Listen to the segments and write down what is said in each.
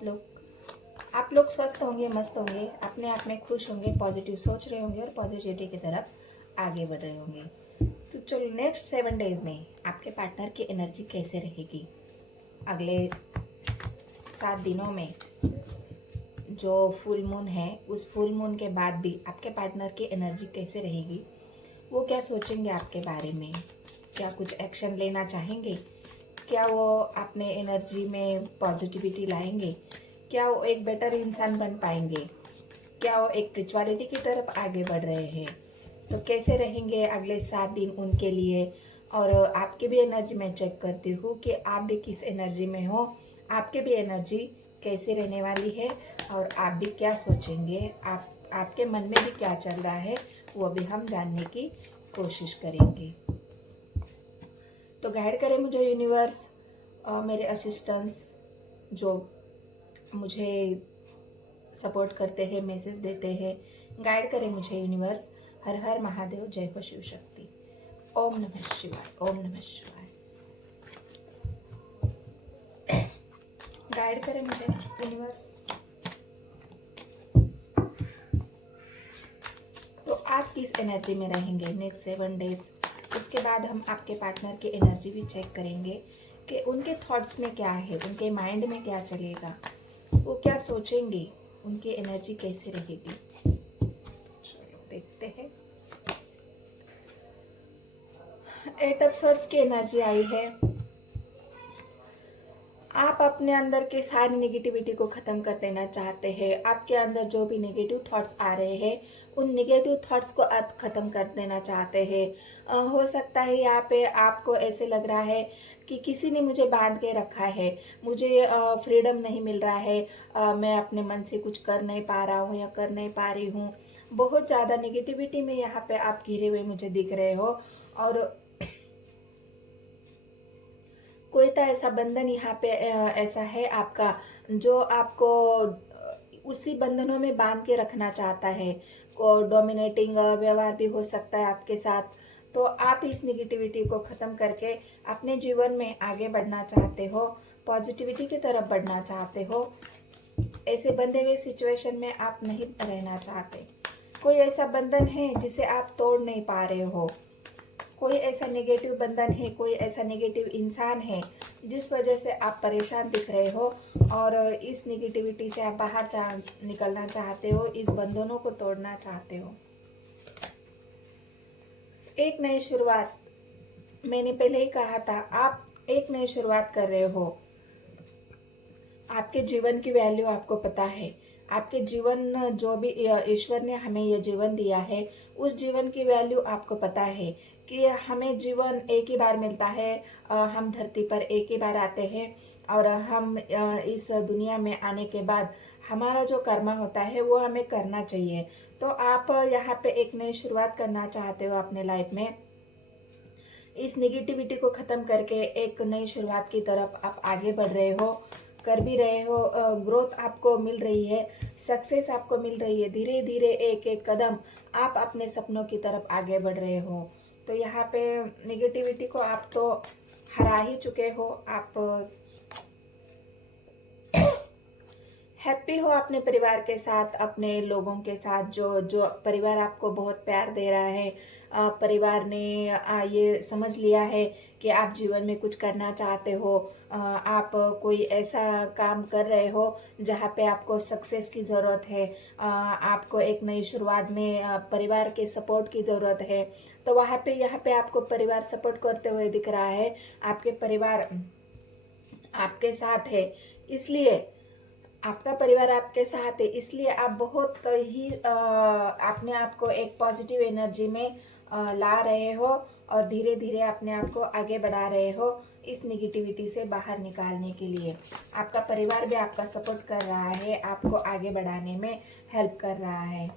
आप लोग स्वस्थ होंगे, मस्त होंगे, अपने आप में खुश होंगे, पॉजिटिव सोच रहे होंगे और पॉजिटिविटी की तरफ आगे बढ़ रहे होंगे। तो चलो नेक्स्ट 7 डेज में आपके पार्टनर की एनर्जी कैसे रहेगी, अगले 7 दिनों में जो फुल मून है उस फुल मून के बाद भी आपके पार्टनर की एनर्जी कैसे रहेगी, वो क्या सोचेंगे आपके बारे में, क्या कुछ एक्शन लेना चाहेंगे, क्या वो अपने एनर्जी में पॉजिटिविटी लाएंगे, क्या वो एक बेटर इंसान बन पाएंगे, क्या वो एक स्पिरिचुअलिटी की तरफ आगे बढ़ रहे हैं, तो कैसे रहेंगे अगले 7 दिन उनके लिए। और आपके भी एनर्जी मैं चेक करती हूँ कि आप भी किस एनर्जी में हो, आपके भी एनर्जी कैसे रहने वाली है और आप भी क्या सोचेंगे, आपके मन में भी क्या चल रहा है, वो भी हम जानने की कोशिश करेंगे। तो गाइड करें मुझे यूनिवर्स, मेरे असिस्टेंट्स जो मुझे सपोर्ट करते हैं, मैसेज देते हैं, गाइड करें मुझे यूनिवर्स। हर हर महादेव, जय हो शिव शक्ति। ओम नमः शिवाय, ओम नमः शिवाय। गाइड करें मुझे यूनिवर्स। तो आप किस एनर्जी में रहेंगे नेक्स्ट 7 डेज। उसके बाद हम आपके पार्टनर की एनर्जी भी चेक करेंगे कि उनके थॉट्स में क्या है, उनके माइंड में क्या चलेगा, वो क्या सोचेंगे, उनकी एनर्जी कैसे रहेगी। चलो देखते हैं। 8 ऑफ स्वॉर्ड्स की एनर्जी आई है। आप अपने अंदर के सारी नेगेटिविटी को ख़त्म कर देना चाहते हैं। आपके अंदर जो भी नेगेटिव थॉट्स आ रहे हैं उन नेगेटिव थॉट्स को आप ख़त्म कर देना चाहते हैं। हो सकता है यहाँ पे आपको ऐसे लग रहा है कि किसी ने मुझे बांध के रखा है, मुझे फ्रीडम नहीं मिल रहा है, मैं अपने मन से कुछ कर नहीं पा रहा हूँ या कर नहीं पा रही हूँ। बहुत ज़्यादा नेगेटिविटी में यहाँ पे आप घिरे हुए मुझे दिख रहे हो। और कोई तो ऐसा बंधन यहाँ पे ऐसा है आपका जो आपको उसी बंधनों में बांध के रखना चाहता है। को डोमिनेटिंग व्यवहार भी हो सकता है आपके साथ। तो आप इस नेगेटिविटी को ख़त्म करके अपने जीवन में आगे बढ़ना चाहते हो, पॉजिटिविटी की तरफ बढ़ना चाहते हो। ऐसे बंधे हुए सिचुएशन में आप नहीं रहना चाहते। कोई ऐसा बंधन है जिसे आप तोड़ नहीं पा रहे हो, कोई ऐसा नेगेटिव बंधन है, कोई ऐसा नेगेटिव इंसान है जिस वजह से आप परेशान दिख रहे हो और इस नेगेटिविटी से आप बाहर निकलना चाहते हो, इस बंधनों को तोड़ना चाहते हो। एक नई शुरुआत, मैंने पहले ही कहा था, आप एक नई शुरुआत कर रहे हो। आपके जीवन की वैल्यू आपको पता है। आपके जीवन जो भी ईश्वर ने हमें ये जीवन दिया है उस जीवन की वैल्यू आपको पता है कि हमें जीवन एक ही बार मिलता है। हम धरती पर एक ही बार आते हैं और हम इस दुनिया में आने के बाद हमारा जो कर्म होता है वो हमें करना चाहिए। तो आप यहाँ पे एक नई शुरुआत करना चाहते हो अपने लाइफ में। इस नेगेटिविटी को ख़त्म करके एक नई शुरुआत की तरफ आप आगे बढ़ रहे हो, कर भी रहे हो। ग्रोथ आपको मिल रही है, सक्सेस आपको मिल रही है। धीरे धीरे एक एक कदम आप अपने सपनों की तरफ आगे बढ़ रहे हो। तो यहाँ पे नेगेटिविटी को आप तो हरा ही चुके हो। आप हैप्पी हो अपने परिवार के साथ, अपने लोगों के साथ, जो जो परिवार आपको बहुत प्यार दे रहा है। परिवार ने ये समझ लिया है कि आप जीवन में कुछ करना चाहते हो। आप कोई ऐसा काम कर रहे हो जहाँ पे आपको सक्सेस की ज़रूरत है। आपको एक नई शुरुआत में परिवार के सपोर्ट की ज़रूरत है। तो वहाँ पे यहाँ पे आपको परिवार सपोर्ट करते हुए दिख रहा है। आपके परिवार आपके साथ है, इसलिए आपका परिवार आपके साथ है, इसलिए आप बहुत ही अपने आप को एक पॉजिटिव एनर्जी में ला रहे हो और धीरे धीरे अपने आप को आगे बढ़ा रहे हो इस नेगेटिविटी से बाहर निकालने के लिए। आपका परिवार भी आपका सपोर्ट कर रहा है, आपको आगे बढ़ाने में हेल्प कर रहा है।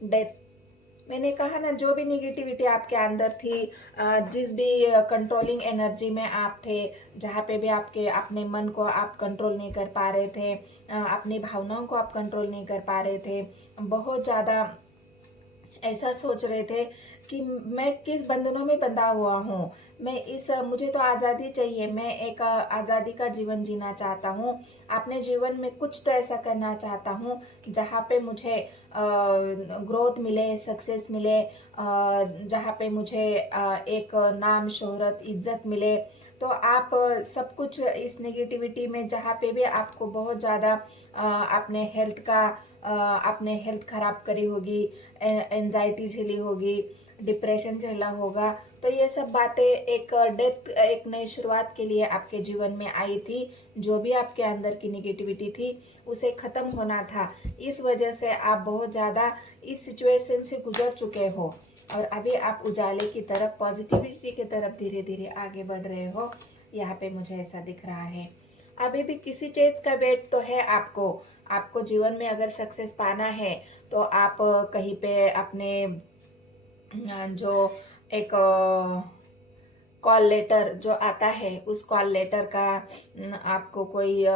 डेथ, मैंने कहा ना, जो भी नेगेटिविटी आपके अंदर थी, जिस भी कंट्रोलिंग एनर्जी में आप थे, जहाँ पे भी आपके अपने मन को आप कंट्रोल नहीं कर पा रहे थे, अपनी भावनाओं को आप कंट्रोल नहीं कर पा रहे थे, बहुत ज़्यादा ऐसा सोच रहे थे कि मैं किस बंधनों में बंधा हुआ हूँ, मुझे तो आज़ादी चाहिए, मैं एक आज़ादी का जीवन जीना चाहता हूँ। अपने जीवन में कुछ तो ऐसा करना चाहता हूँ जहाँ पे मुझे ग्रोथ मिले, सक्सेस मिले, जहाँ पे मुझे एक नाम, शोहरत, इज्जत मिले। तो आप सब कुछ इस नेगेटिविटी में, जहाँ पे भी आपको बहुत ज़्यादा आपने हेल्थ खराब करी होगी, एंजाइटी झेली होगी, डिप्रेशन झेला होगा, तो ये सब बातें एक नई शुरुआत के लिए आपके जीवन में आई थी। जो भी आपके अंदर की निगेटिविटी थी उसे खत्म होना था। इस वजह से आप बहुत ज़्यादा इस सिचुएशन से गुजर चुके हो और अभी आप उजाले की तरफ, पॉजिटिविटी की तरफ धीरे धीरे आगे बढ़ रहे हो। यहाँ पे मुझे ऐसा दिख रहा है। अभी भी किसी चीज का वेट तो है आपको। आपको जीवन में अगर सक्सेस पाना है तो आप कहीं पे अपने जो एक कॉल लेटर जो आता है, उस कॉल लेटर का आपको कोई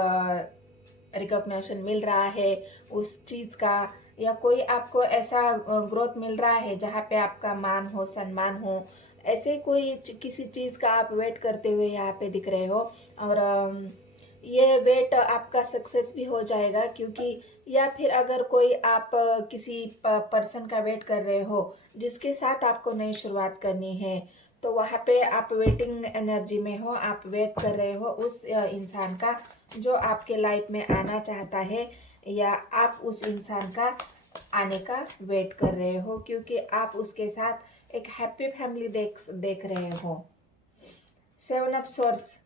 रिकॉग्निशन मिल रहा है उस चीज का, या कोई आपको ऐसा ग्रोथ मिल रहा है जहाँ पे आपका मान हो, सम्मान हो, ऐसे कोई किसी चीज का आप वेट करते हुए यहाँ पे दिख रहे हो। और ये वेट आपका सक्सेस भी हो जाएगा, क्योंकि या फिर अगर कोई आप किसी पर्सन का वेट कर रहे हो जिसके साथ आपको नई शुरुआत करनी है, तो वहाँ पे आप वेटिंग एनर्जी में हो, आप वेट कर रहे हो उस इंसान का जो आपके लाइफ में आना चाहता है, या आप उस इंसान का आने का वेट कर रहे हो, क्योंकि आप उसके साथ एक हैप्पी फैमिली देख रहे हो। 7 ऑफ सोर्स।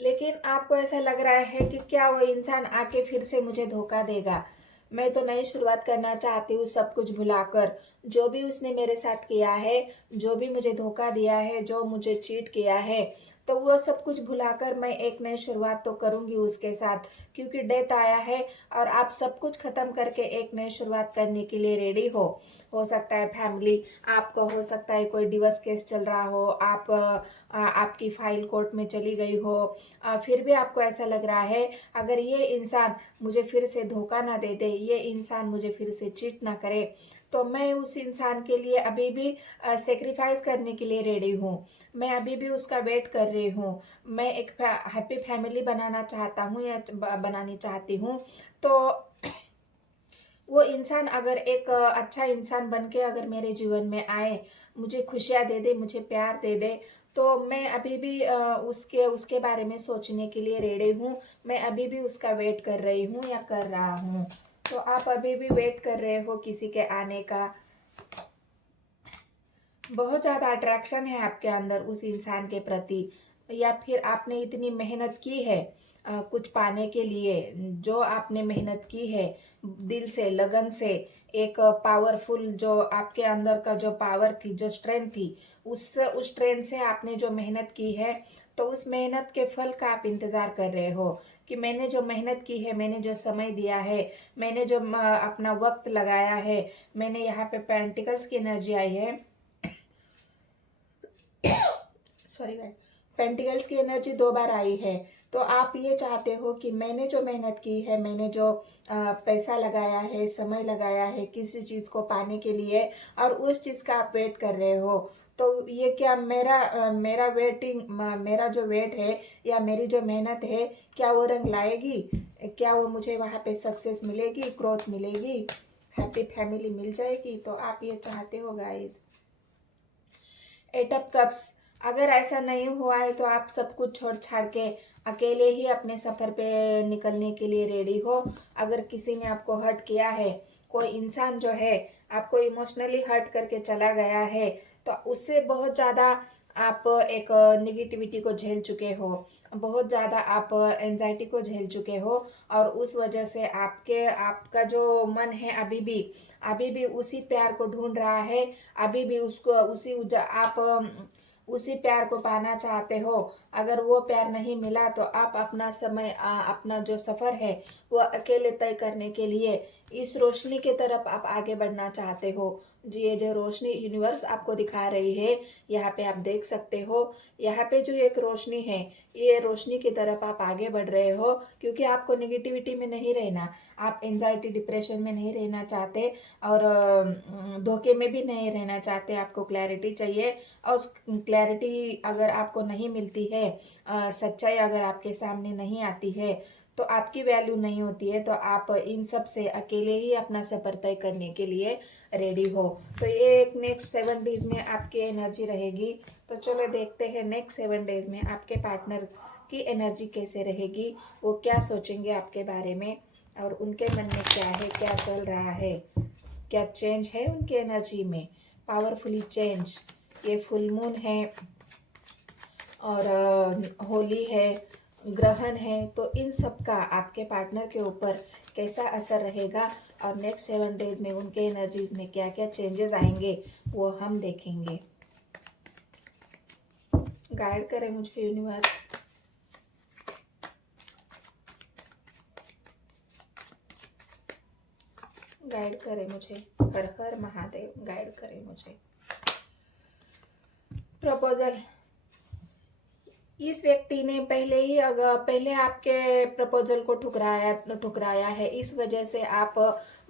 लेकिन आपको ऐसा लग रहा है कि क्या वो इंसान आके फिर से मुझे धोखा देगा। मैं तो नई शुरुआत करना चाहती हूँ, सब कुछ भुलाकर। जो भी उसने मेरे साथ किया है, जो भी मुझे धोखा दिया है, जो मुझे चीट किया है, तो वो सब कुछ भुलाकर मैं एक नई शुरुआत तो करूंगी उसके साथ, क्योंकि डेथ आया है और आप सब कुछ खत्म करके एक नई शुरुआत करने के लिए रेडी हो सकता है फैमिली, आपको हो सकता है कोई डिवोर्स केस चल रहा हो, आपकी फाइल कोर्ट में चली गई हो, फिर भी आपको ऐसा लग रहा है अगर ये इंसान मुझे फिर से धोखा ना दे दे, ये इंसान मुझे फिर से चीट ना करे, तो मैं उस इंसान के लिए अभी भी सेक्रीफाइस करने के लिए रेडी हूँ। मैं अभी भी उसका वेट कर रही हूँ। मैं एक हैप्पी फैमिली बनाना चाहता हूँ या बनानी चाहती हूँ। तो वो इंसान अगर एक अच्छा इंसान बन के अगर मेरे जीवन में आए, मुझे खुशियाँ दे दे, मुझे प्यार दे दे, तो मैं अभी भी उसके उसके बारे में सोचने के लिए रेडी हूँ। मैं अभी भी उसका वेट कर रही हूँ या कर रहा हूँ। तो आप अभी भी वेट कर रहे हो किसी के आने का। बहुत ज़्यादा अट्रैक्शन है आपके अंदर उस इंसान के प्रति, या फिर आपने इतनी मेहनत की है कुछ पाने के लिए, जो आपने मेहनत की है दिल से, लगन से, एक पावरफुल जो आपके अंदर का जो पावर थी, जो स्ट्रेंथ थी, उस स्ट्रेंथ से आपने जो मेहनत की है, तो उस मेहनत के फल का आप इंतजार कर रहे हो कि मैंने जो मेहनत की है, मैंने जो समय दिया है, मैंने जो अपना वक्त लगाया है, मैंने यहाँ पे पेंटिकल्स की एनर्जी आई है, सॉरी गाइस, पेंटिकल्स की एनर्जी 2 बार आई है। तो आप ये चाहते हो कि मैंने जो मेहनत की है, मैंने जो पैसा लगाया है, समय लगाया है किसी चीज़ को पाने के लिए, और उस चीज़ का आप वेट कर रहे हो, तो ये क्या मेरा जो वेट है या मेरी जो मेहनत है, क्या वो रंग लाएगी? क्या वो मुझे वहाँ पे सक्सेस मिलेगी, ग्रोथ मिलेगी, हैप्पी फैमिली मिल जाएगी? तो आप ये चाहते हो गाइस। 8 of cups. अगर ऐसा नहीं हुआ है तो आप सब कुछ छोड़ छाड़ के अकेले ही अपने सफ़र पे निकलने के लिए रेडी हो। अगर किसी ने आपको हर्ट किया है, कोई इंसान जो है आपको इमोशनली हर्ट करके चला गया है, तो उससे बहुत ज़्यादा आप एक निगेटिविटी को झेल चुके हो, बहुत ज़्यादा आप एंजाइटी को झेल चुके हो, और उस वजह से आपका जो मन है अभी भी उसी प्यार को ढूंढ रहा है, अभी भी उसको आप उसी प्यार को पाना चाहते हो, अगर वो प्यार नहीं मिला तो आप अपना समय अपना जो सफ़र है वो अकेले तय करने के लिए इस रोशनी की तरफ आप आगे बढ़ना चाहते हो। ये जो रोशनी यूनिवर्स आपको दिखा रही है, यहाँ पे आप देख सकते हो, यहाँ पे जो एक रोशनी है, ये रोशनी की तरफ आप आगे बढ़ रहे हो, क्योंकि आपको नेगेटिविटी में नहीं रहना, आप एंजाइटी डिप्रेशन में नहीं रहना चाहते, और धोखे में भी नहीं रहना चाहते। आपको क्लैरिटी चाहिए, और क्लैरिटी अगर आपको नहीं मिलती है, सच्चाई अगर आपके सामने नहीं आती है, तो आपकी वैल्यू नहीं होती है, तो आप इन सब से अकेले ही अपना सफर तय करने के लिए रेडी हो। तो ये एक नेक्स्ट 7 डेज में आपकी एनर्जी रहेगी। तो चलो देखते हैं नेक्स्ट 7 डेज में आपके पार्टनर की एनर्जी कैसे रहेगी, वो क्या सोचेंगे आपके बारे में, और उनके मन में क्या है, क्या चल रहा है, क्या चेंज है उनकी एनर्जी में, पावरफुली चेंज। ये फुल मून है और होली है, ग्रहण है, तो इन सब का आपके पार्टनर के ऊपर कैसा असर रहेगा, और नेक्स्ट 7 डेज में उनके एनर्जीज में क्या क्या चेंजेस आएंगे वो हम देखेंगे। गाइड करें मुझे यूनिवर्स। गाइड करें मुझे, हर हर महादेव, गाइड करें मुझे। प्रपोजल, इस व्यक्ति ने पहले आपके प्रपोजल को ठुकराया है। इस वजह से आप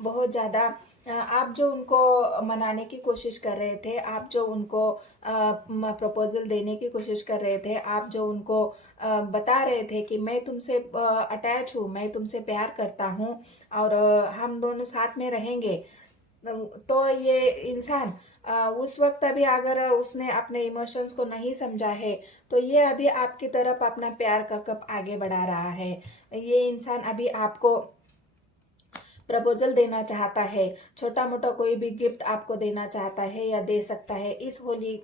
बहुत ज़्यादा, आप जो उनको मनाने की कोशिश कर रहे थे, आप जो उनको प्रपोजल देने की कोशिश कर रहे थे, आप जो उनको बता रहे थे कि मैं तुमसे अटैच हूँ, मैं तुमसे प्यार करता हूँ, और हम दोनों साथ में रहेंगे, तो ये इंसान उस वक्त अभी अगर उसने अपने इमोशंस को नहीं समझा है, तो ये अभी आपकी तरफ अपना प्यार का कप आगे बढ़ा रहा है। ये इंसान अभी आपको प्रपोजल देना चाहता है, छोटा मोटा कोई भी गिफ्ट आपको देना चाहता है या दे सकता है। इस होली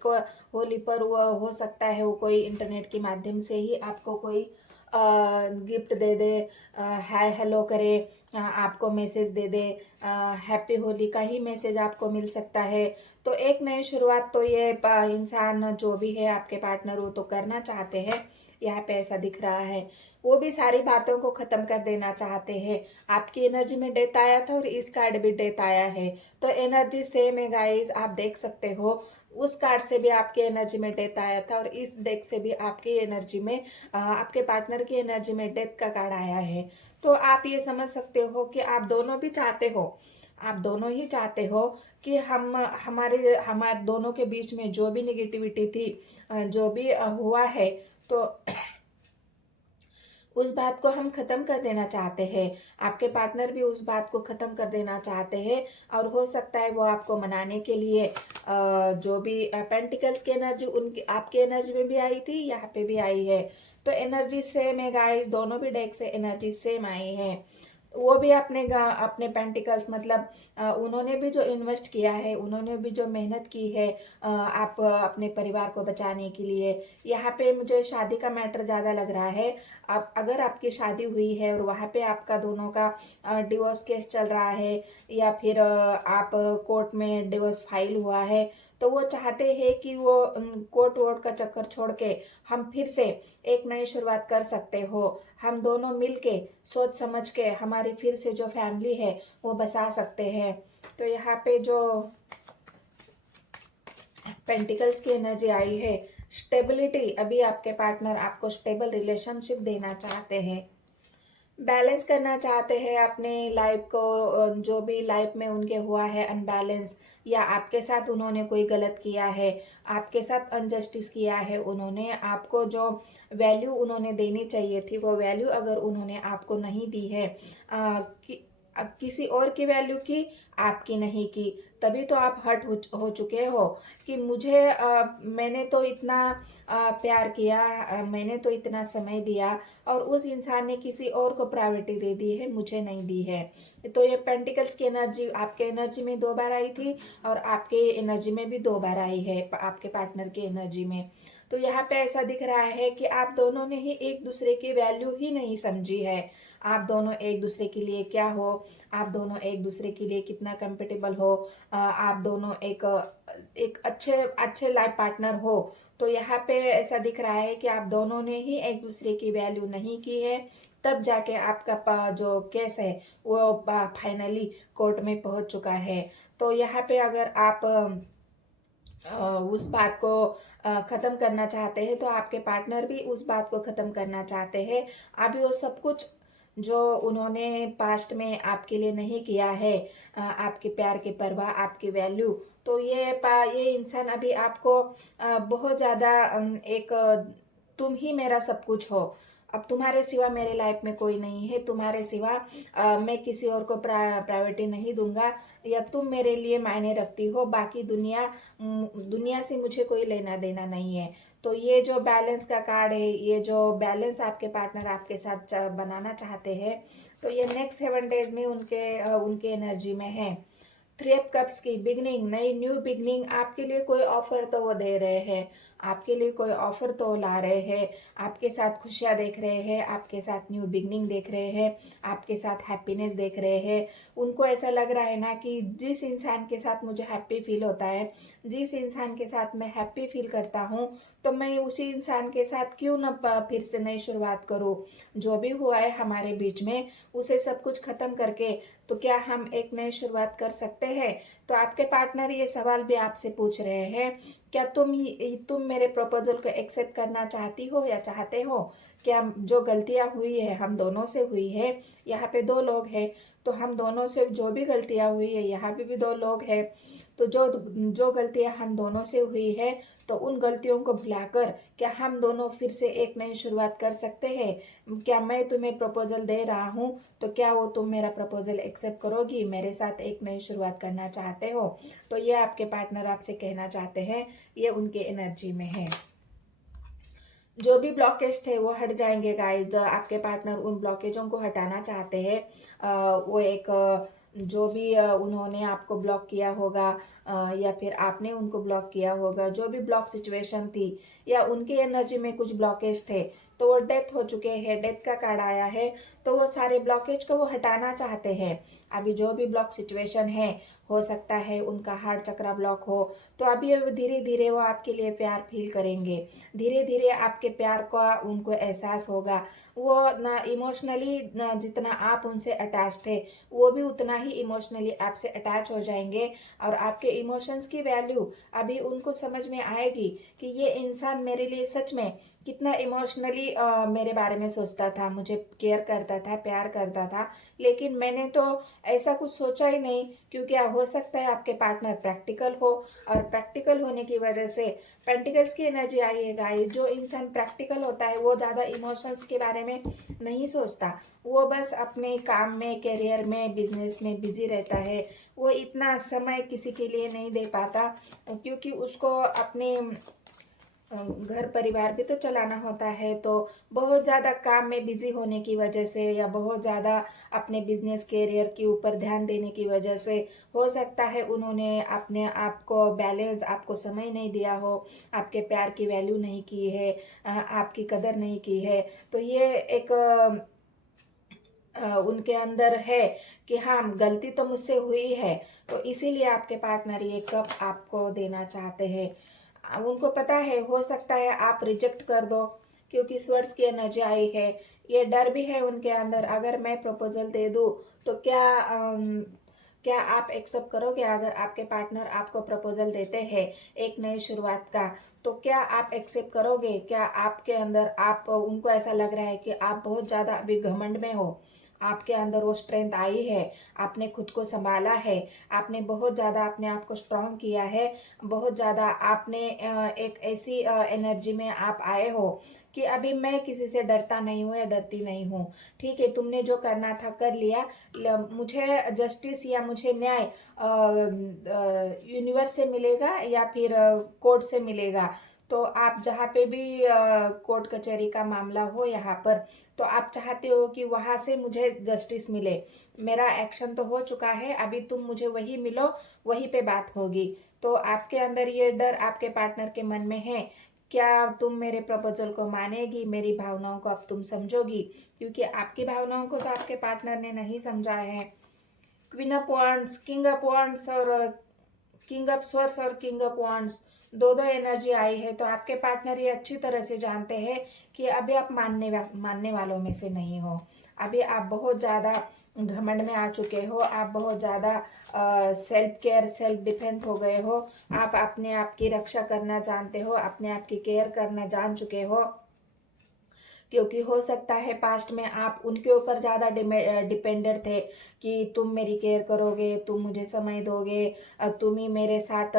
पर वो हो सकता है वो कोई इंटरनेट के माध्यम से ही आपको कोई गिफ्ट दे दे, हाय हेलो करे, आपको मैसेज दे दे, हैप्पी होली का ही मैसेज आपको मिल सकता है। तो एक नई शुरुआत तो ये इंसान जो भी है आपके पार्टनर, वो तो करना चाहते हैं, यहाँ पे ऐसा दिख रहा है। वो भी सारी बातों को ख़त्म कर देना चाहते हैं। आपकी एनर्जी में डेथ आया था और इस कार्ड भी डेथ आया है, तो एनर्जी सेम है गाइस, आप देख सकते हो। उस कार्ड से भी आपकी एनर्जी में डेथ आया था, और इस डेक से भी आपकी एनर्जी में आपके पार्टनर की एनर्जी में डेथ का कार्ड आया है। तो आप ये समझ सकते हो कि आप दोनों भी चाहते हो, आप दोनों ही चाहते हो कि हमारे दोनों के बीच में जो भी निगेटिविटी थी, जो भी हुआ है, तो उस बात को हम ख़त्म कर देना चाहते हैं। आपके पार्टनर भी उस बात को ख़त्म कर देना चाहते हैं, और हो सकता है वो आपको मनाने के लिए जो भी पेंटिकल्स की एनर्जी उनकी आपकी एनर्जी में भी आई थी, यहाँ पे भी आई है। तो एनर्जी सेम है गाइस, दोनों भी डेक से एनर्जी सेम आई है। वो भी अपने पेंटिकल्स, मतलब उन्होंने भी जो इन्वेस्ट किया है, उन्होंने भी जो मेहनत की है आप अपने परिवार को बचाने के लिए। यहाँ पे मुझे शादी का मैटर ज़्यादा लग रहा है। आप अगर आपकी शादी हुई है और वहाँ पे आपका दोनों का डिवोर्स केस चल रहा है, या फिर आप कोर्ट में डिवोर्स फाइल हुआ है, तो वो चाहते हैं कि वो कोर्ट वोर्ट का चक्कर छोड़ के हम फिर से एक नई शुरुआत कर सकते हो, हम दोनों मिलके सोच समझ के हमारी फिर से जो फैमिली है वो बसा सकते हैं। तो यहाँ पे जो पेंटिकल्स की एनर्जी आई है, स्टेबिलिटी, अभी आपके पार्टनर आपको स्टेबल रिलेशनशिप देना चाहते हैं, बैलेंस करना चाहते हैं अपने लाइफ को, जो भी लाइफ में उनके हुआ है अनबैलेंस, या आपके साथ उन्होंने कोई गलत किया है, आपके साथ अनजस्टिस किया है उन्होंने, आपको जो वैल्यू उन्होंने देनी चाहिए थी वो वैल्यू अगर उन्होंने आपको नहीं दी है, किसी और की वैल्यू की, आपकी नहीं की, तभी तो आप हर्ट हो चुके हो कि मुझे मैंने तो इतना प्यार किया, मैंने तो इतना समय दिया, और उस इंसान ने किसी और को प्रायोरिटी दे दी है, मुझे नहीं दी है। तो ये पेंटिकल्स की एनर्जी आपके एनर्जी में 2 बार आई थी, और आपके एनर्जी में भी 2 बार आई है, आपके पार्टनर की एनर्जी में। तो यहाँ पे ऐसा दिख रहा है कि आप दोनों ने ही एक दूसरे की वैल्यू ही नहीं समझी है। आप दोनों एक दूसरे के लिए क्या हो, आप दोनों एक दूसरे के लिए कितना कंपेटेबल हो, आप दोनों एक अच्छे अच्छे लाइफ पार्टनर हो। तो यहाँ पे ऐसा दिख रहा है कि आप दोनों ने ही एक दूसरे की वैल्यू नहीं की है, तब जाके आपका जो केस है वो फाइनली कोर्ट में पहुंच चुका है। तो यहाँ पे अगर आप उस बात को ख़त्म करना चाहते हैं, तो आपके पार्टनर भी उस बात को ख़त्म करना चाहते हैं। अभी वो सब कुछ जो उन्होंने पास्ट में आपके लिए नहीं किया है, आपके प्यार की परवाह, आपकी वैल्यू, तो ये इंसान अभी आपको बहुत ज़्यादा एक तुम ही मेरा सब कुछ हो, अब तुम्हारे सिवा मेरे लाइफ में कोई नहीं है, तुम्हारे सिवा मैं किसी और को प्रायोरिटी नहीं दूंगा, या तुम मेरे लिए मायने रखती हो, बाकी दुनिया से मुझे कोई लेना देना नहीं है। तो ये जो बैलेंस का कार्ड है, ये जो बैलेंस आपके पार्टनर आपके साथ बनाना चाहते हैं, तो ये नेक्स्ट 7 डेज में उनके एनर्जी में है। 3 ऑफ कप्स की बिगनिंग, नई न्यू बिगनिंग, आपके लिए कोई ऑफर तो वो दे रहे हैं, आपके लिए कोई ऑफर तो ला रहे हैं, आपके साथ खुशियाँ देख रहे हैं, आपके साथ न्यू बिगनिंग देख रहे हैं, आपके साथ हैप्पीनेस देख रहे हैं। उनको ऐसा लग रहा है ना कि जिस इंसान के साथ मुझे हैप्पी फील होता है, जिस इंसान के साथ मैं हैप्पी फील करता हूँ, तो मैं उसी इंसान के साथ क्यों ना फिर से नई शुरुआत करूँ। जो भी हुआ है हमारे बीच में, उसे सब कुछ खत्म करके तो क्या हम एक नई शुरुआत कर सकते हैं। तो आपके पार्टनर ये सवाल भी आपसे पूछ रहे हैं, क्या तुम मेरे प्रपोजल को एक्सेप्ट करना चाहती हो या चाहते हो। क्या जो गलतियां हुई है हम दोनों से हुई है, यहाँ पे 2 लोग हैं, तो हम दोनों से जो भी गलतियां हुई है, यहाँ पे भी 2 लोग हैं, तो जो गलतियां हम दोनों से हुई है, तो उन गलतियों को भुलाकर क्या हम दोनों फिर से एक नई शुरुआत कर सकते हैं। क्या मैं तुम्हें प्रपोजल दे रहा हूँ, तो क्या वो तुम मेरा प्रपोजल एक्सेप्ट करोगी, मेरे साथ एक नई शुरुआत करना चाहते हो। तो ये आपके पार्टनर आपसे कहना चाहते हैं, ये उनके एनर्जी में है। जो भी ब्लॉकेज थे वो हट जाएंगे गाइस। आपके पार्टनर उन ब्लॉकेजों को हटाना चाहते हैं। वो एक जो भी उन्होंने आपको ब्लॉक किया होगा, या फिर आपने उनको ब्लॉक किया होगा, जो भी ब्लॉक सिचुएशन थी या उनकी एनर्जी में कुछ ब्लॉकेज थे, तो वो डेथ हो चुके हैं, डेथ का कार्ड आया है। तो वो सारे ब्लॉकेज को वो हटाना चाहते हैं। अभी जो भी ब्लॉक सिचुएशन है, हो सकता है उनका हार्ट चक्रा ब्लॉक हो, तो अभी धीरे धीरे वो आपके लिए प्यार फील करेंगे, धीरे धीरे आपके प्यार का उनको एहसास होगा। वो ना इमोशनली जितना आप उनसे अटैच थे, वो भी उतना ही इमोशनली आपसे अटैच हो जाएंगे। और आपके इमोशंस की वैल्यू अभी उनको समझ में आएगी कि ये इंसान मेरे लिए सच में कितना इमोशनली मेरे बारे में सोचता था, मुझे केयर करता था, प्यार करता था, लेकिन मैंने तो ऐसा कुछ सोचा ही नहीं। क्योंकि हो सकता है आपके पार्टनर प्रैक्टिकल हो, और प्रैक्टिकल होने की वजह से पेंटिकल्स की एनर्जी आई है गाइस। जो इंसान प्रैक्टिकल होता है वो ज़्यादा इमोशंस के बारे में नहीं सोचता, वो बस अपने काम में, करियर में, बिजनेस में बिजी रहता है। वो इतना समय किसी के लिए नहीं दे पाता, क्योंकि उसको अपने घर परिवार भी तो चलाना होता है। तो बहुत ज़्यादा काम में बिजी होने की वजह से, या बहुत ज़्यादा अपने बिजनेस करियर के ऊपर ध्यान देने की वजह से, हो सकता है उन्होंने अपने आप को बैलेंस, आपको समय नहीं दिया हो, आपके प्यार की वैल्यू नहीं की है, आपकी कदर नहीं की है। तो ये एक उनके अंदर है कि हाँ, गलती तो मुझसे हुई है, तो इसीलिए आपके पार्टनर ये कप आपको देना चाहते हैं। उनको पता है, हो सकता है आप रिजेक्ट कर दो, क्योंकि स्वर्ड्स की एनर्जी आई है। ये डर भी है उनके अंदर, अगर मैं प्रपोजल दे दूँ तो क्या आप एक्सेप्ट करोगे। अगर आपके पार्टनर आपको प्रपोजल देते हैं एक नई शुरुआत का, तो क्या आप एक्सेप्ट करोगे। क्या आपके अंदर उनको ऐसा लग रहा है कि आप बहुत ज़्यादा अभी घमंड में हो, आपके अंदर वो स्ट्रेंथ आई है, आपने खुद को संभाला है, आपने बहुत ज़्यादा अपने आप को स्ट्रांग किया है, बहुत ज़्यादा आपने एक ऐसी एनर्जी में आप आए हो कि अभी मैं किसी से डरता नहीं हूँ या डरती नहीं हूँ। ठीक है, तुमने जो करना था कर लिया, मुझे जस्टिस या मुझे न्याय यूनिवर्स से मिलेगा या फिर कोर्ट से मिलेगा। तो आप जहाँ पे भी कोर्ट कचहरी का मामला हो यहाँ पर, तो आप चाहते हो कि वहाँ से मुझे जस्टिस मिले। मेरा एक्शन तो हो चुका है, अभी तुम मुझे वही मिलो, वहीं पे बात होगी। तो आपके अंदर ये डर आपके पार्टनर के मन में है क्या तुम मेरे प्रपोजल को मानेगी, मेरी भावनाओं को अब तुम समझोगी? क्योंकि आपकी भावनाओं को तो आपके पार्टनर ने नहीं समझा है। Queen of wands, king of wands और किंग ऑफ स्वर्ड्स और किंग ऑफ वांड्स, दो दो एनर्जी आई है। तो आपके पार्टनर ये अच्छी तरह से जानते हैं कि अभी आप मानने वालों में से नहीं हो। अभी आप बहुत ज़्यादा घमंड में आ चुके हो, आप बहुत ज़्यादा सेल्फ केयर, सेल्फ डिपेंड हो गए हो। आप अपने आप की रक्षा करना जानते हो, अपने आप की केयर करना जान चुके हो। क्योंकि हो सकता है पास्ट में आप उनके ऊपर ज़्यादा डिपेंडेंट थे कि तुम मेरी केयर करोगे, तुम मुझे समय दोगे, तुम ही मेरे साथ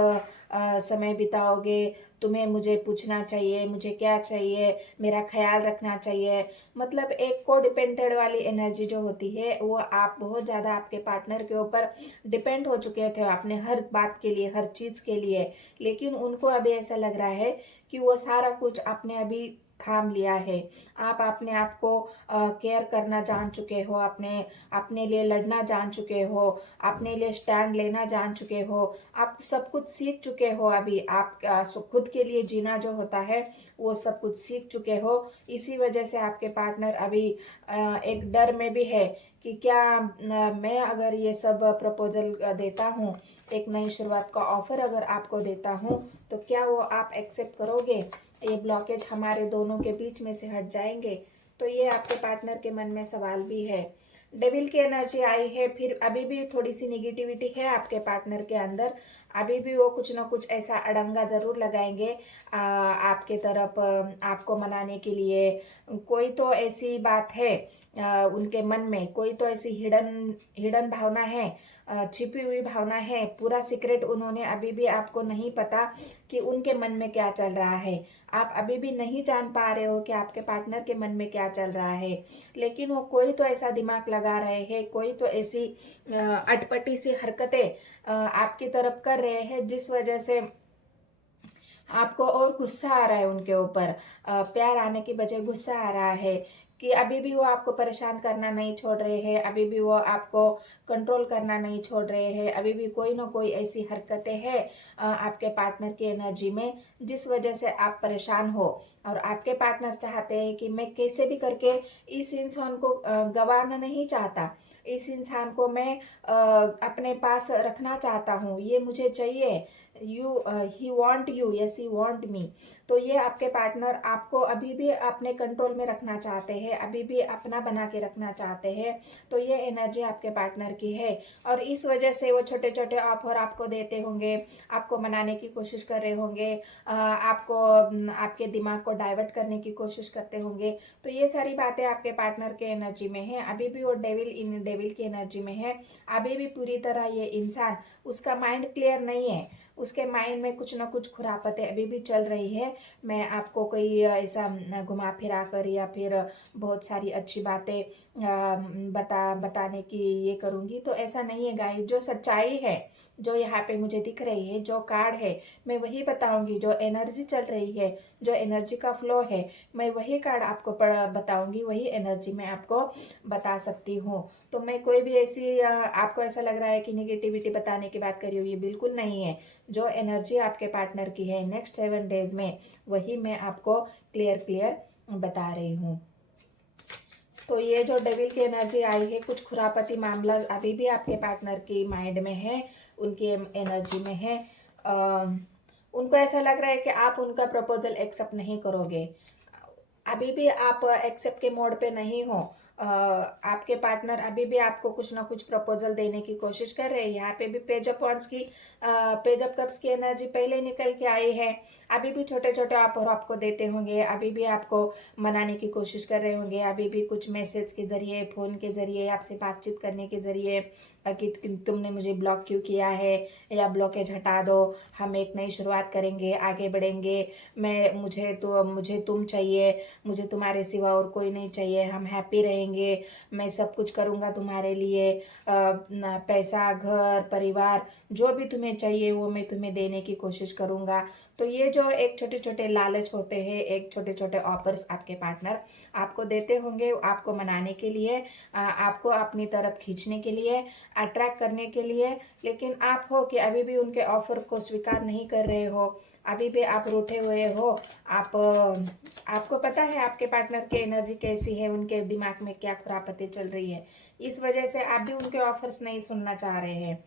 समय बिताओगे, तुम्हें मुझे पूछना चाहिए, मुझे क्या चाहिए, मेरा ख्याल रखना चाहिए। मतलब एक को डिपेंडेंट वाली एनर्जी जो होती है वो आप बहुत ज़्यादा आपके पार्टनर के ऊपर डिपेंड हो चुके थे अपने हर बात के लिए, हर चीज़ के लिए। लेकिन उनको अभी ऐसा लग रहा है कि वो सारा कुछ आपने अभी थाम लिया है। आप अपने आप को केयर करना जान चुके हो, अपने लिए लड़ना जान चुके हो, अपने लिए स्टैंड लेना जान चुके हो। आप सब कुछ सीख चुके हो। अभी आप खुद के लिए जीना जो होता है वो सब कुछ सीख चुके हो। इसी वजह से आपके पार्टनर अभी एक डर में भी है कि क्या मैं अगर ये सब प्रपोजल देता हूँ, एक नई शुरुआत का ऑफर अगर आपको देता हूँ, तो क्या वो आप एक्सेप्ट करोगे? ये ब्लॉकेज हमारे दोनों के बीच में से हट जाएंगे? तो ये आपके पार्टनर के मन में सवाल भी है। डेविल की एनर्जी आई है, फिर अभी भी थोड़ी सी निगेटिविटी है आपके पार्टनर के अंदर। अभी भी वो कुछ ना कुछ ऐसा अड़ंगा जरूर लगाएंगे आपके तरफ, आपको मनाने के लिए। कोई तो ऐसी बात है उनके मन में, कोई तो ऐसी हिडन हिडन भावना है, छिपी हुई भावना है। पूरा सीक्रेट उन्होंने अभी भी आपको नहीं पता कि उनके मन में क्या चल रहा है। आप अभी भी नहीं जान पा रहे हो कि आपके पार्टनर के मन में क्या चल रहा है। लेकिन वो कोई तो ऐसा दिमाग लगा रहे हैं, कोई तो ऐसी अटपटी सी हरकतें आपकी तरफ कर रहे हैं जिस वजह से आपको और गुस्सा आ रहा है उनके ऊपर। प्यार आने की बजाय गुस्सा आ रहा है कि अभी भी वो आपको परेशान करना नहीं छोड़ रहे हैं, अभी भी वो आपको कंट्रोल करना नहीं छोड़ रहे हैं। अभी भी कोई ना कोई ऐसी हरकतें हैं आपके पार्टनर की एनर्जी में जिस वजह से आप परेशान हो। और आपके पार्टनर चाहते हैं कि मैं कैसे भी करके इस इंसान को गंवाना नहीं चाहता, इस इंसान को मैं अपने पास रखना चाहता हूँ, ये मुझे चाहिए। He want you, yes he want me. तो ये आपके पार्टनर आपको अभी भी अपने कंट्रोल में रखना चाहते हैं, अभी भी अपना बना के रखना चाहते हैं। तो ये एनर्जी आपके पार्टनर की है। और इस वजह से वो छोटे छोटे ऑफर आपको देते होंगे, आपको मनाने की कोशिश कर रहे होंगे, आपको आपके दिमाग को डाइवर्ट करने की कोशिश करते होंगे। तो ये सारी बातें आपके पार्टनर के एनर्जी में है। अभी भी वो डेविल की एनर्जी में है। अभी भी पूरी तरह ये इंसान, उसका माइंड क्लियर नहीं है, उसके माइंड में कुछ ना कुछ खुरापतें अभी भी चल रही है। मैं आपको कोई ऐसा घुमा फिरा कर या फिर बहुत सारी अच्छी बातें बताने की ये करूँगी, तो ऐसा नहीं है गाइस। जो सच्चाई है, जो यहाँ पे मुझे दिख रही है, जो कार्ड है, मैं वही बताऊंगी। जो एनर्जी चल रही है, जो एनर्जी का फ्लो है, मैं वही कार्ड आपको बताऊंगी, वही एनर्जी मैं आपको बता सकती हूँ। तो मैं कोई भी ऐसी आपको ऐसा लग रहा है कि निगेटिविटी बताने की बात करी हुई है, बिल्कुल नहीं है। जो एनर्जी आपके पार्टनर की है नेक्स्ट 7 डेज में, वही मैं आपको क्लियर बता रही हूँ। तो ये जो डेविल की एनर्जी आई है, कुछ खुरापती मामला अभी भी आपके पार्टनर की माइंड में है, उनकी एनर्जी में है। उनको ऐसा लग रहा है कि आप उनका प्रपोजल एक्सेप्ट नहीं करोगे। अभी भी आप एक्सेप्ट के मोड पे नहीं हो। आपके पार्टनर अभी भी आपको कुछ ना कुछ प्रपोजल देने की कोशिश कर रहे हैं। यहाँ पे भी पेज ऑफ वॉन्ड्स की, पेज ऑफ कप्स की एनर्जी पहले निकल के आई है। अभी भी छोटे छोटे ऑफर आपको देते होंगे, अभी भी आपको मनाने की कोशिश कर रहे होंगे, अभी भी कुछ मैसेज के जरिए, फ़ोन के जरिए, आपसे बातचीत करने के जरिए कि तुमने मुझे ब्लॉक क्यों किया है, या ब्लॉकेज हटा दो, हम एक नई शुरुआत करेंगे, आगे बढ़ेंगे, मुझे तुम चाहिए, मुझे तुम्हारे सिवा और कोई नहीं चाहिए, हम हैप्पी रहेंगे, रहेंगे, मैं सब कुछ करूँगा तुम्हारे लिए, पैसा, घर, परिवार, जो भी तुम्हें चाहिए वो मैं तुम्हें देने की कोशिश करूँगा। तो ये जो एक छोटे छोटे लालच होते हैं, एक छोटे छोटे ऑफर्स आपके पार्टनर आपको देते होंगे, आपको मनाने के लिए, आपको अपनी तरफ खींचने के लिए, अट्रैक्ट करने के लिए। लेकिन आप हो कि अभी भी उनके ऑफर को स्वीकार नहीं कर रहे हो, अभी भी आप रूठे हुए हो। आपको पता है आपके पार्टनर की एनर्जी कैसी है, उनके दिमाग में क्या खुरापतें चल रही है, इस वजह से आप भी उनके ऑफर्स नहीं सुनना चाह रहे हैं।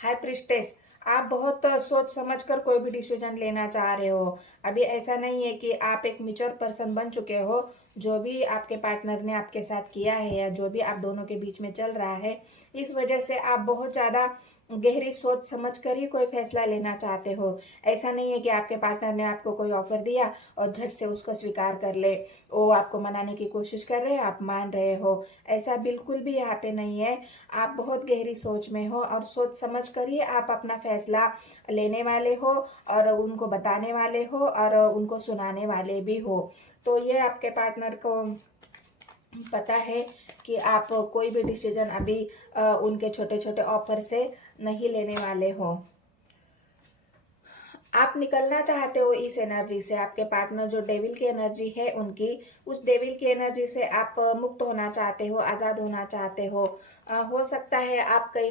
हाई प्रिस्टेस, आप बहुत सोच समझ कर कोई भी डिसीजन लेना चाह रहे हो। अभी ऐसा नहीं है कि आप एक मैच्योर पर्सन बन चुके हो। जो भी आपके पार्टनर ने आपके साथ किया है या जो भी आप दोनों के बीच में चल रहा है, इस वजह से आप बहुत ज़्यादा गहरी सोच समझ कर ही कोई फैसला लेना चाहते हो। ऐसा नहीं है कि आपके पार्टनर ने आपको कोई ऑफर दिया और झट से उसको स्वीकार कर ले, वो आपको मनाने की कोशिश कर रहे हैं, आप मान रहे हो। ऐसा बिल्कुल भी यहाँ पे नहीं है। आप बहुत गहरी सोच में हो और सोच समझ कर ही आप अपना फैसला लेने वाले हो और उनको बताने वाले हो और उनको सुनाने वाले भी हो। तो ये आपके पार्टनर को पता है कि आप कोई भी डिसीजन अभी उनके छोटे छोटे ऑफर से नहीं लेने वाले हो। आप निकलना चाहते हो इस एनर्जी से। आपके पार्टनर जो डेविल की एनर्जी है उनकी, उस डेविल की एनर्जी से आप मुक्त होना चाहते हो, आज़ाद होना चाहते हो। हो सकता है आप कहीं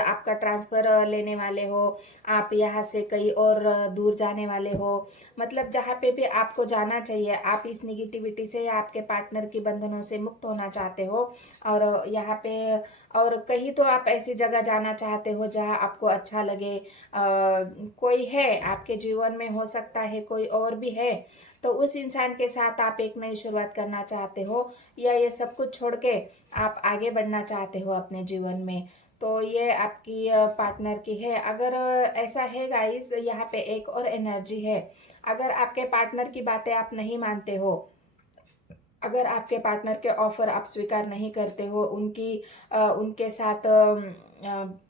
आपका ट्रांसफ़र लेने वाले हो, आप यहाँ से कहीं और दूर जाने वाले हो। मतलब जहाँ पे भी आपको जाना चाहिए, आप इस निगेटिविटी से या आपके पार्टनर के बंधनों से मुक्त होना चाहते हो। और यहाँ पे और कहीं तो आप ऐसी जगह जाना चाहते हो जहाँ आपको अच्छा लगे। कोई है आपके जीवन में, हो सकता है कोई और भी है, तो उस इंसान के साथ आप एक नई शुरुआत करना चाहते हो या ये सब कुछ छोड़ के आप आगे बढ़ना चाहते हो अपने जीवन में। तो ये आपकी पार्टनर की है। अगर ऐसा है गाइस, यहाँ पे एक और एनर्जी है। अगर आपके पार्टनर की बातें आप नहीं मानते हो, अगर आपके पार्टनर के ऑफर आप स्वीकार नहीं करते हो, उनके साथ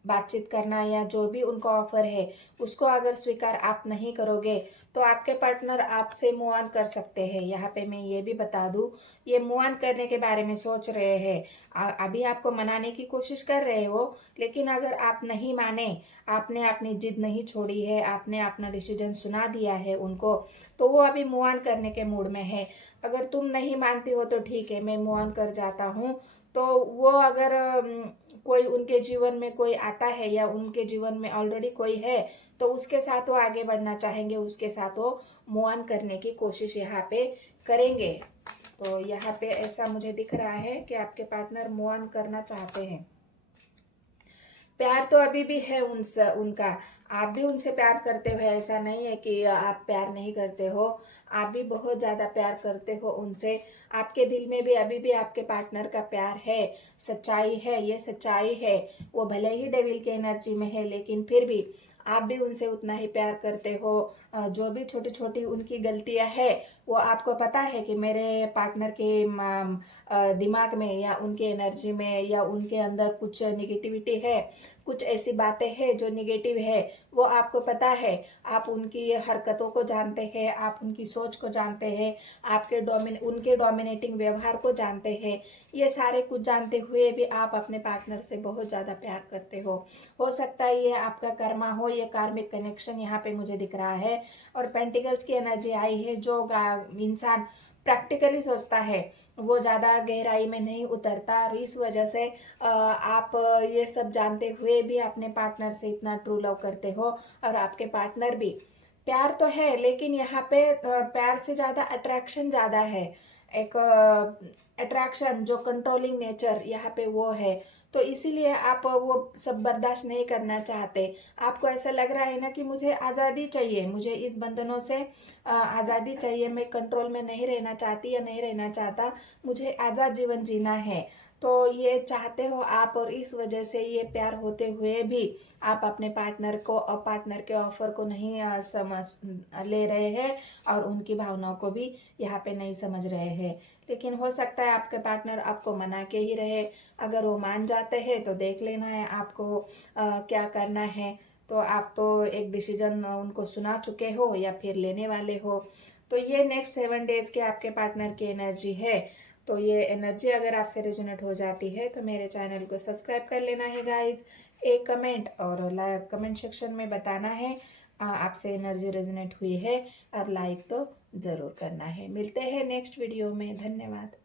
बातचीत करना या जो भी उनका ऑफर है उसको अगर स्वीकार आप नहीं करोगे, तो आपके पार्टनर आपसे मूव ऑन कर सकते हैं। यहाँ पे मैं ये भी बता दूँ, ये मूव ऑन करने के बारे में सोच रहे हैं। अभी आपको मनाने की कोशिश कर रहे हो, लेकिन अगर आप नहीं माने, आपने अपनी जिद नहीं छोड़ी है, आपने अपना डिसीजन सुना दिया है उनको, तो वो अभी मूव ऑन करने के मूड में है। अगर तुम नहीं मानती हो तो ठीक है, मैं मूव ऑन कर जाता हूँ। तो वो अगर कोई उनके जीवन में कोई आता है या उनके जीवन में ऑलरेडी कोई है, तो उसके साथ वो आगे बढ़ना चाहेंगे, उसके साथ वो मूव ऑन करने की कोशिश यहाँ पे करेंगे। तो यहाँ पे ऐसा मुझे दिख रहा है कि आपके पार्टनर मूव ऑन करना चाहते हैं। प्यार तो अभी भी है उनका। आप भी उनसे प्यार करते हो, ऐसा नहीं है कि आप प्यार नहीं करते हो। आप भी बहुत ज़्यादा प्यार करते हो उनसे। आपके दिल में भी अभी भी आपके पार्टनर का प्यार है, सच्चाई है, ये सच्चाई है। वो भले ही डेविल की एनर्जी में है, लेकिन फिर भी आप भी उनसे उतना ही प्यार करते हो। जो भी छोटी छोटी उनकी गलतियां है, वो आपको पता है कि मेरे पार्टनर के दिमाग में या उनके एनर्जी में या उनके अंदर कुछ निगेटिविटी है, कुछ ऐसी बातें हैं जो निगेटिव है, वो आपको पता है। आप उनकी हरकतों को जानते हैं, आप उनकी सोच को जानते हैं, उनके डोमिनेटिंग व्यवहार को जानते हैं। ये सारे कुछ जानते हुए भी आप अपने पार्टनर से बहुत ज़्यादा प्यार करते हो सकता है ये आपका कर्मा हो, ये कार्मिक कनेक्शन यहाँ पे मुझे दिख रहा है। और पेंटिकल्स की एनर्जी आई है। जो इंसान प्रैक्टिकली सोचता है वो ज़्यादा गहराई में नहीं उतरता, और इस वजह से आप ये सब जानते हुए भी अपने पार्टनर से इतना ट्रू लव करते हो। और आपके पार्टनर भी, प्यार तो है लेकिन यहाँ पे प्यार से ज़्यादा अट्रैक्शन ज़्यादा है। एक अट्रैक्शन जो कंट्रोलिंग नेचर यहाँ पे वो है। तो इसीलिए आप वो सब बर्दाश्त नहीं करना चाहते। आपको ऐसा लग रहा है ना कि मुझे आज़ादी चाहिए, मुझे इस बंधनों से आज़ादी चाहिए, मैं कंट्रोल में नहीं रहना चाहती या नहीं रहना चाहता, मुझे आज़ाद जीवन जीना है। तो ये चाहते हो आप, और इस वजह से ये प्यार होते हुए भी आप अपने पार्टनर के ऑफर को नहीं समझ ले रहे हैं और उनकी भावनाओं को भी यहाँ पे नहीं समझ रहे हैं। लेकिन हो सकता है आपके पार्टनर आपको मना के ही रहे। अगर वो मान जाते हैं तो देख लेना है आपको क्या करना है। तो आप तो एक डिसीजन उनको सुना चुके हो या फिर लेने वाले हो। तो ये नेक्स्ट 7 डेज के आपके पार्टनर की एनर्जी है। तो ये एनर्जी अगर आपसे रेजोनेट हो जाती है तो मेरे चैनल को सब्सक्राइब कर लेना है गाइज, एक कमेंट और लाइक कमेंट सेक्शन में बताना है आपसे एनर्जी रेजोनेट हुई है, और लाइक तो ज़रूर करना है। मिलते हैं नेक्स्ट वीडियो में। धन्यवाद।